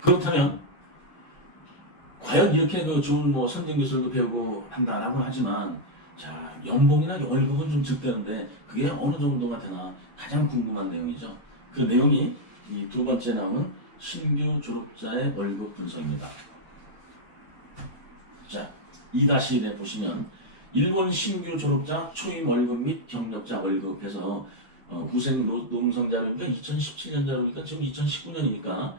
그렇다면 과연 이렇게 그 좋은 뭐 선진 기술도 배우고 한다라고 하지만 자 연봉이나 월급은 좀 적대는데 그게 어느 정도가 되나 가장 궁금한 내용이죠. 그 내용이 이 두 번째 나오는 신규 졸업자의 월급 분석입니다. 자 2-1에 보시면 일본 신규 졸업자 초임 월급 및 경력자 월급 해서 후생 노동자료니까 2017년 자료니까 지금 2019년이니까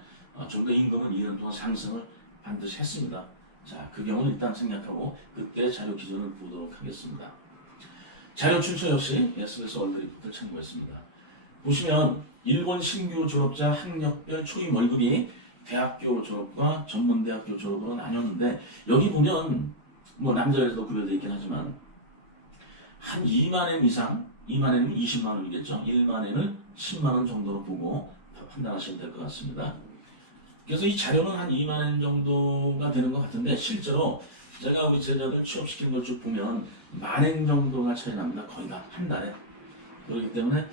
좀 더 임금은 2년 동안 상승을 반드시 했습니다. 자, 그 경우는 일단 생략하고 그때 자료 기준을 보도록 하겠습니다. 자료 출처 역시 SBS 월드리포트를 참고했습니다. 보시면 일본 신규 졸업자 학력별 초임 월급이 대학교 졸업과 전문대학교 졸업으로 나뉘었는데 여기 보면 뭐 남자에서도 구별되어 있긴 하지만 한 2만엔 이상, 2만엔은 20만원이겠죠. 1만엔을 10만원 정도로 보고 판단하시면 될 것 같습니다. 그래서 이 자료는 한 2만엔 정도가 되는 것 같은데 실제로 제가 우리 제자들 취업시키는 걸 쭉 보면 만엔 정도가 차이 납니다. 거의 다 한 달에. 그렇기 때문에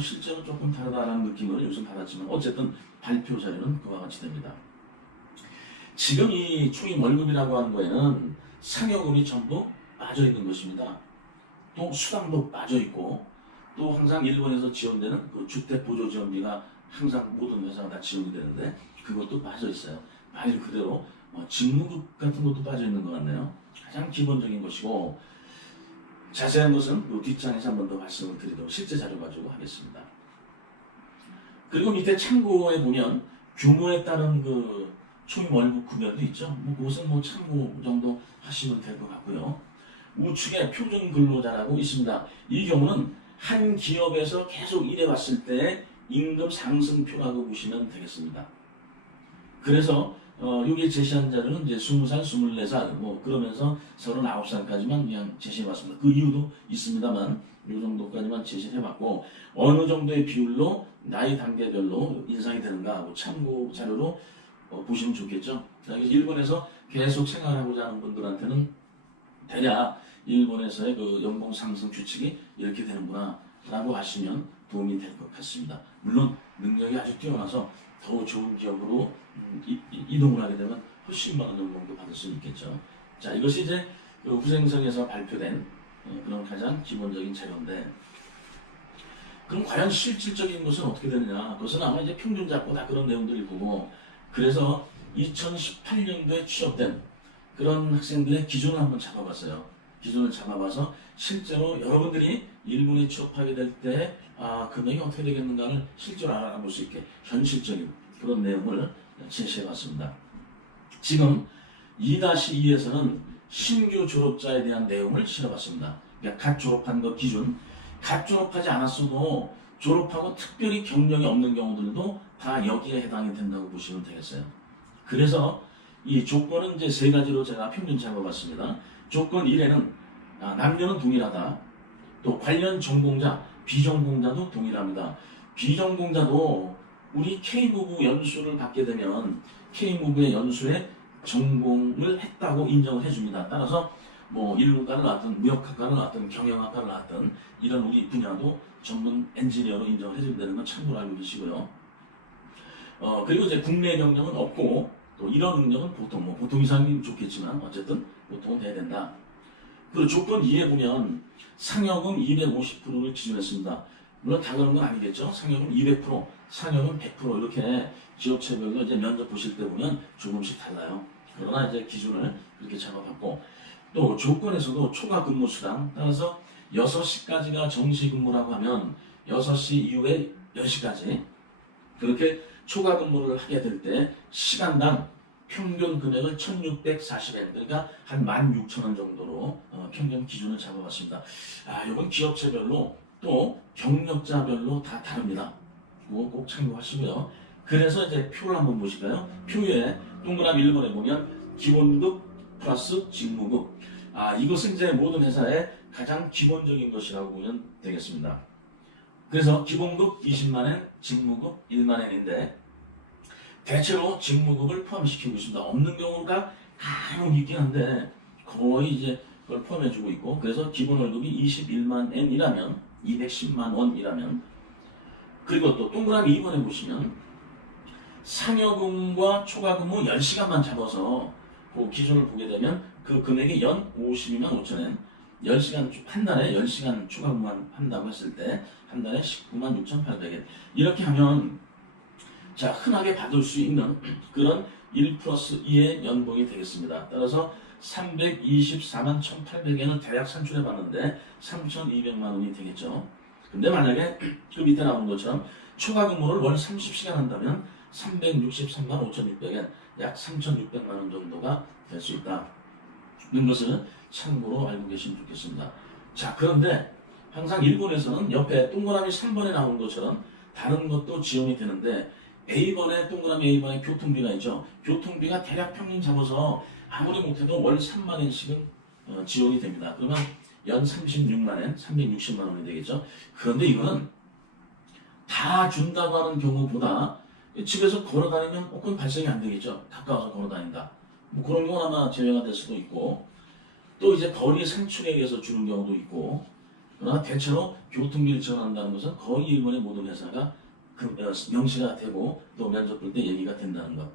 실제로 조금 다르다라는 느낌을 요즘 받았지만 어쨌든 발표 자료는 그와 같이 됩니다. 지금 이 초임 월급이라고 하는 거에는 상여금이 전부 빠져 있는 것입니다. 또 수당도 빠져 있고 또 항상 일본에서 지원되는 그 주택보조지원비가 항상 모든 회사가 다 지원이 되는데 그것도 빠져 있어요. 말 그대로 직무급 같은 것도 빠져 있는 것 같네요. 가장 기본적인 것이고 자세한 것은 그 뒷장에서 한 번 더 말씀을 드리도록 실제 자료 가지고 하겠습니다. 그리고 밑에 참고에 보면 규모에 따른 그 초임 월급 구별도 있죠. 뭐 그것은 뭐 참고 정도 하시면 될 것 같고요. 우측에 표준 근로자라고 있습니다. 이 경우는 한 기업에서 계속 일해왔을 때 임금 상승표라고 보시면 되겠습니다. 그래서 여기 제시한 자료는 이제 20살, 24살 뭐 그러면서 39살까지만 그냥 제시해봤습니다. 그 이유도 있습니다만 이 정도까지만 제시해봤고 어느 정도의 비율로 나이 단계별로 인상이 되는가 뭐 참고 자료로 보시면 좋겠죠. 그래서 일본에서 계속 생활하고자 하는 분들한테는 대략 일본에서의 그 연봉 상승 규칙이 이렇게 되는구나 라고 하시면 도움이 될 것 같습니다. 물론 능력이 아주 뛰어나서 더 좋은 기업으로 이동을 하게 되면 훨씬 많은 연봉도 받을 수 있겠죠. 자, 이것이 이제 그 후생성에서 발표된 그런 가장 기본적인 자료인데 그럼 과연 실질적인 것은 어떻게 되느냐? 그것은 아마 이제 평균 잡고 다 그런 내용들을 보고 그래서 2018년도에 취업된 그런 학생들의 기준을 한번 잡아봤어요. 기준을 잡아봐서 실제로 여러분들이 일본에 취업하게 될 때 금액이 어떻게 되겠는가를 실제로 알아볼 수 있게 현실적인 그런 내용을 제시해봤습니다. 지금 2-2에서는 신규 졸업자에 대한 내용을 실어봤습니다. 그러니까 갓 졸업한 것 기준, 갓 졸업하지 않았어도 졸업하고 특별히 경력이 없는 경우들도 다 여기에 해당이 된다고 보시면 되겠어요. 그래서 이 조건은 이제 세 가지로 제가 평균 잡아봤습니다. 조건 1에는 남녀는 동일하다. 또 관련 전공자, 비전공자도 동일합니다. 비전공자도 우리 K무브 연수를 받게 되면 K무브의 연수에 전공을 했다고 인정을 해줍니다. 따라서 뭐 인문과를 나왔든 무역학과를 나왔든 경영학과를 나왔든 이런 우리 분야도 전문 엔지니어로 인정을 해주면 되는 건 참고로 알고 계시고요. 그리고 이제 국내 경력은 없고 또 이런 능력은 보통 이상이 좋겠지만 어쨌든 보통은 돼야 된다. 그리고 조건 2에 보면 상여금 250%를 기준했습니다. 물론 다 그런 건 아니겠죠. 상여금 200%, 상여금 100% 이렇게 기업체별로 이제 면접 보실 때 보면 조금씩 달라요. 그러나 이제 기준을 그렇게 잡아봤고 또 조건에서도 초과 근무 수당 따라서 6시까지가 정시 근무라고 하면 6시 이후에 10시까지 그렇게 초과 근무를 하게 될 때 시간당 평균 금액을 1640엔 그러니까 한 16,000원 정도로 평균 기준을 잡아봤습니다. 이건 기업체별로 또 경력자별로 다 다릅니다. 그거 꼭 참고하시고요. 그래서 이제 표를 한번 보실까요? 표에 동그라미 1번에 보면 기본급 플러스 직무급. 이것은 이제 모든 회사의 가장 기본적인 것이라고 보면 되겠습니다. 그래서 기본급 20만엔, 직무급 1만엔인데 대체로 직무급을 포함시키고 있습니다. 없는 경우가 간혹 있긴 한데 거의 이제 그걸 포함해주고 있고 그래서 기본 월급이 21만 엔이라면 210만 원이라면 그리고 또 동그라미 2번에 보시면 상여금과 초과근무 10시간만 잡아서 그 기준을 보게 되면 그 금액이 연 52만 5천엔, 10시간, 한 달에 10시간 초과근무만 한다고 했을 때 한 달에 19만 6,800엔. 이렇게 하면 자, 흔하게 받을 수 있는 그런 1 플러스 2의 연봉이 되겠습니다. 따라서 324만 1,800엔을 대략 산출해 봤는데 3,200만 원이 되겠죠. 근데 만약에 그 밑에 나온 것처럼 초과 근무를 월 30시간 한다면 363만 5,600엔, 약 3,600만 원 정도가 될 수 있다. 이런 것을 참고로 알고 계시면 좋겠습니다. 자, 그런데 항상 일본에서는 옆에 동그라미 3번에 나온 것처럼 다른 것도 지원이 되는데 A번에 동그라미 A번에 교통비가 있죠. 교통비가 대략 평균 잡아서 아무리 못해도 월 3만엔씩은 지원이 됩니다. 그러면 연 36만엔, 360만 원이 되겠죠. 그런데 이거는 다 준다고 하는 경우보다 집에서 걸어 다니면 그건 발생이 안 되겠죠. 가까워서 걸어 다닌다. 뭐 그런 경우는 아마 제외가 될 수도 있고, 또 이제 거리 산출에 의해서 주는 경우도 있고, 그러나 대체로 교통비를 지원한다는 것은 거의 일본의 모든 회사가 명시가 되고 또 면접 볼 때 얘기가 된다는 것.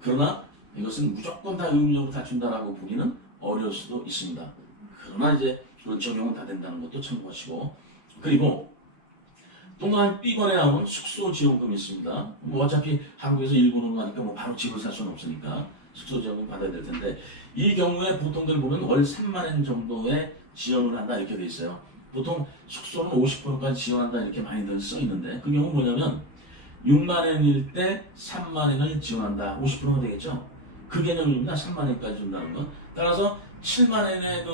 그러나 이것은 무조건 다 의무적으로 다 준다라고 보기는 어려울 수도 있습니다. 그러나 이제 그런 적용은 다 된다는 것도 참고하시고, 그리고 동그라미 B번에 나오는 숙소 지원금이 있습니다. 뭐 어차피 한국에서 일본으로 가니까 뭐 바로 집을 살 수는 없으니까 숙소 지원금 받아야 될 텐데, 이 경우에 보통들 보면 월 3만엔 정도의 지원을 한다 이렇게 돼 있어요. 보통 숙소는 50%까지 지원한다 이렇게 많이들 써 있는데, 그 경우 뭐냐면 6만엔일 때 3만엔을 지원한다. 50%가 되겠죠. 그 개념입니다. 3만엔까지 준다는 건. 따라서 7만엔의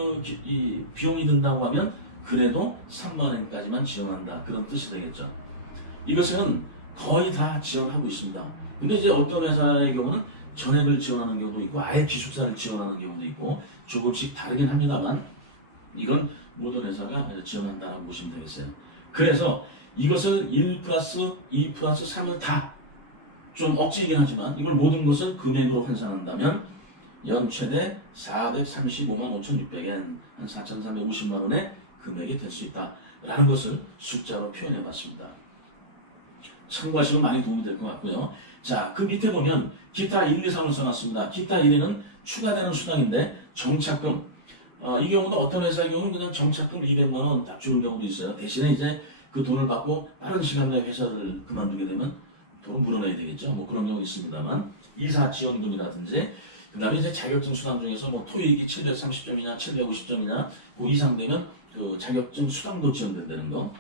이 비용이 든다고 하면 그래도 3만엔까지만 지원한다. 그런 뜻이 되겠죠. 이것은 거의 다 지원하고 있습니다. 근데 이제 어떤 회사의 경우는 전액을 지원하는 경우도 있고 아예 기숙사를 지원하는 경우도 있고 조금씩 다르긴 합니다만, 이건 모든 회사가 지원한다고 보시면 되겠어요. 그래서 이것을 1 플러스 2 플러스 3을 다 좀 억지이긴 하지만 이걸 모든 것을 금액으로 환산한다면 연 최대 435만 5,600엔, 한 4,350만 원의 금액이 될 수 있다라는 것을 숫자로 표현해 봤습니다. 참고하시면 많이 도움이 될 것 같고요. 자, 그 밑에 보면 기타 1, 2, 3을 써놨습니다. 기타 1위는 추가되는 수당인데 정착금, 이 경우도 어떤 회사의 경우는 그냥 정착금 200만 원 딱 주는 경우도 있어요. 대신에 이제 그 돈을 받고 빠른 시간 내에 회사를 그만두게 되면 돈을 물어내야 되겠죠. 뭐 그런 경우 있습니다만, 이사 지원금이라든지, 그 다음에 이제 자격증 수당 중에서 뭐 토익이 730점이냐 750점이냐 그 이상 되면 그 자격증 수당도 지원된다는 거,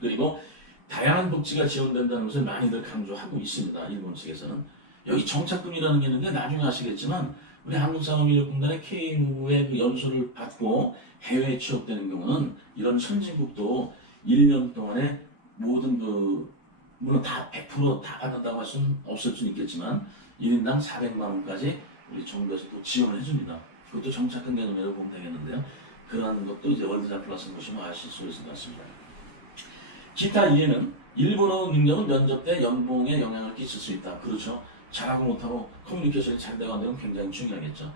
그리고 다양한 복지가 지원된다는 것을 많이들 강조하고 있습니다. 일본 측에서는. 여기 정착금이라는 게 있는데 나중에 아시겠지만 우리 한국산업인력공단의 K무브의 그 연수를 받고 해외에 취업되는 경우는 이런 선진국도 1년 동안에 모든 물론 다 100% 받는다고 할 수는 없을 수는 있겠지만 1인당 400만 원까지 우리 정부에서 또 지원을 해줍니다. 그것도 정착금 개념으로 보면 되겠는데요. 그런 것도 이제 월드자 플러스 보시면 아실 수 있을 것 같습니다. 기타 2에는 일본어 능력은 면접 때 연봉에 영향을 끼칠 수 있다. 그렇죠. 잘하고 못하고 커뮤니케이션이 잘 되고 안 되면 굉장히 중요하겠죠.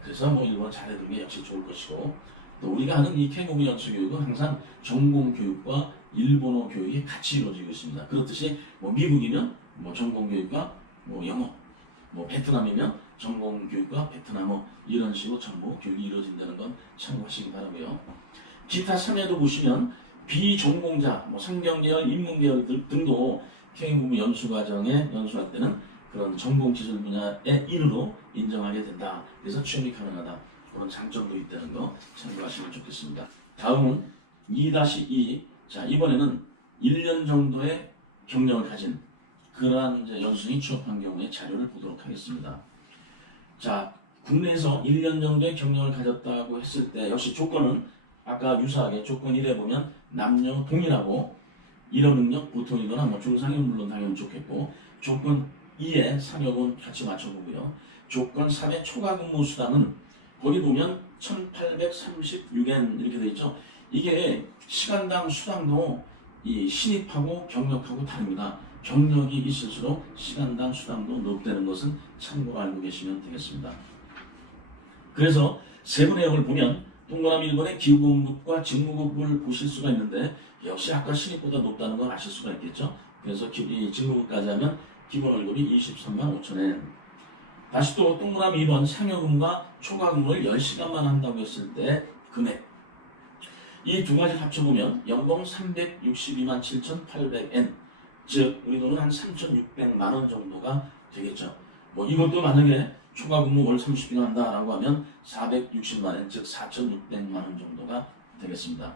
그래서 뭐 일본어 잘해두는 게 역시 좋을 것이고, 또 우리가 하는 이 K무브 연수교육은 항상 전공 교육과 일본어 교육이 같이 이루어지고 있습니다. 그렇듯이 뭐 미국이면 뭐 전공 교육과 뭐 영어, 뭐 베트남이면 전공 교육과 베트남어, 이런 식으로 전부 교육이 이루어진다는 건 참고하시기 바라고요. 기타 3에도 보시면 비전공자, 뭐 상경계열, 인문계열 등도 K무브 연수과정에 연수할 때는 그런 전공 기술 분야의 인으로 인정하게 된다. 그래서 취업이 가능하다. 그런 장점도 있다는 거 참고하시면 좋겠습니다. 다음은 2-2. 자, 이번에는 1년 정도의 경력을 가진 그러한 이제 연수생이 취업한 경우의 자료를 보도록 하겠습니다. 자, 국내에서 1년 정도의 경력을 가졌다고 했을 때 역시 조건은 아까 유사하게 조건 1에 보면 남녀 동일하고 일원 능력 보통이거나 뭐 중상이면 물론 당연히 좋겠고, 조건 2에 상여금 같이 맞춰보고요. 조건 3의 초과 근무 수당은 거기 보면 1836엔 이렇게 돼 있죠. 이게 시간당 수당도 이 신입하고 경력하고 다릅니다. 경력이 있을수록 시간당 수당도 높다는 것은 참고로 알고 계시면 되겠습니다. 그래서 세부 내용을 보면 동그라미 1번의 기후공급과 직무급을 보실 수가 있는데 역시 아까 신입보다 높다는 걸 아실 수가 있겠죠. 그래서 이 직무급까지 하면 기본 월급이 23만 5천엔. 다시 또 동그라미 2번 상여금과 초과근무를 10시간만 한다고 했을 때 금액. 이 두 가지 합쳐보면 연봉 362만 7,800엔. 즉 우리 돈은 한 3,600만 원 정도가 되겠죠. 뭐 이것도 만약에 초과근무 월 30시간 한다라고 하면 460만 원, 즉 4,600만 원 정도가 되겠습니다.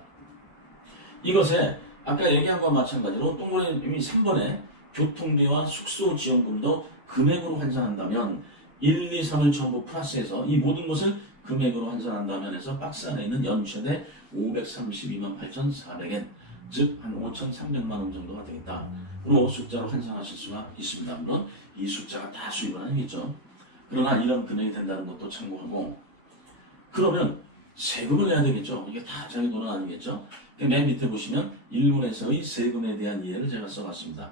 이것에 아까 얘기한 것과 마찬가지로 동그라미 3번에 교통비와 숙소 지원금도 금액으로 환산한다면 1, 2, 3을 전부 플러스해서 이 모든 것을 금액으로 환산한다면 해서 박스 안에 있는 연최대 532만 8,400엔, 즉 한 5,300만 원 정도가 되겠다로 숫자로 환산하실 수가 있습니다. 물론 이 숫자가 다 수입은 아니겠죠. 그러나 이런 금액이 된다는 것도 참고하고, 그러면 세금을 내야 되겠죠. 이게 다 자기 돈은 아니겠죠. 맨 밑에 보시면 일본에서의 세금에 대한 이해를 제가 써봤습니다.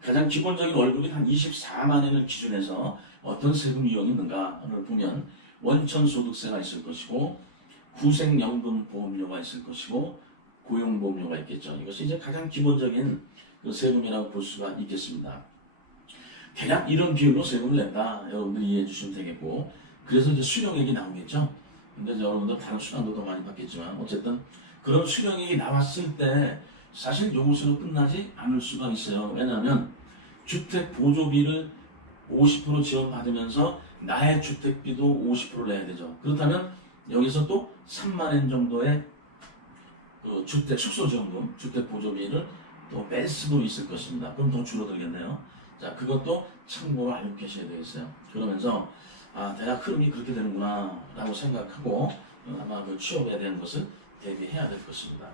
가장 기본적인 월급이 한 24만 엔을 기준해서 어떤 세금 유형이 있는가를 보면 원천소득세가 있을 것이고 구생연금보험료가 있을 것이고 고용보험료가 있겠죠. 이것이 이제 가장 기본적인 그 세금이라고 볼 수가 있겠습니다. 대략 이런 비율로 세금을 낸다. 여러분들이 이해해 주시면 되겠고, 그래서 이제 수령액이 나오겠죠. 근데 여러분들 다른 수당도 더 많이 받겠지만 어쨌든 그런 수령액이 나왔을 때 사실 요것으로 끝나지 않을 수가 있어요. 왜냐하면 주택 보조비를 50% 지원받으면서 나의 주택비도 50% 내야 되죠. 그렇다면 여기서 또 3만 엔 정도의 그 주택 숙소 지원금, 주택 보조비를 또 뺄 수도 있을 것입니다. 그럼 더 줄어들겠네요. 자, 그것도 참고로 알고 계셔야 되겠어요. 그러면서 대학 흐름이 그렇게 되는구나 라고 생각하고 아마 그 취업에 대한 것을 대비해야 될 것입니다.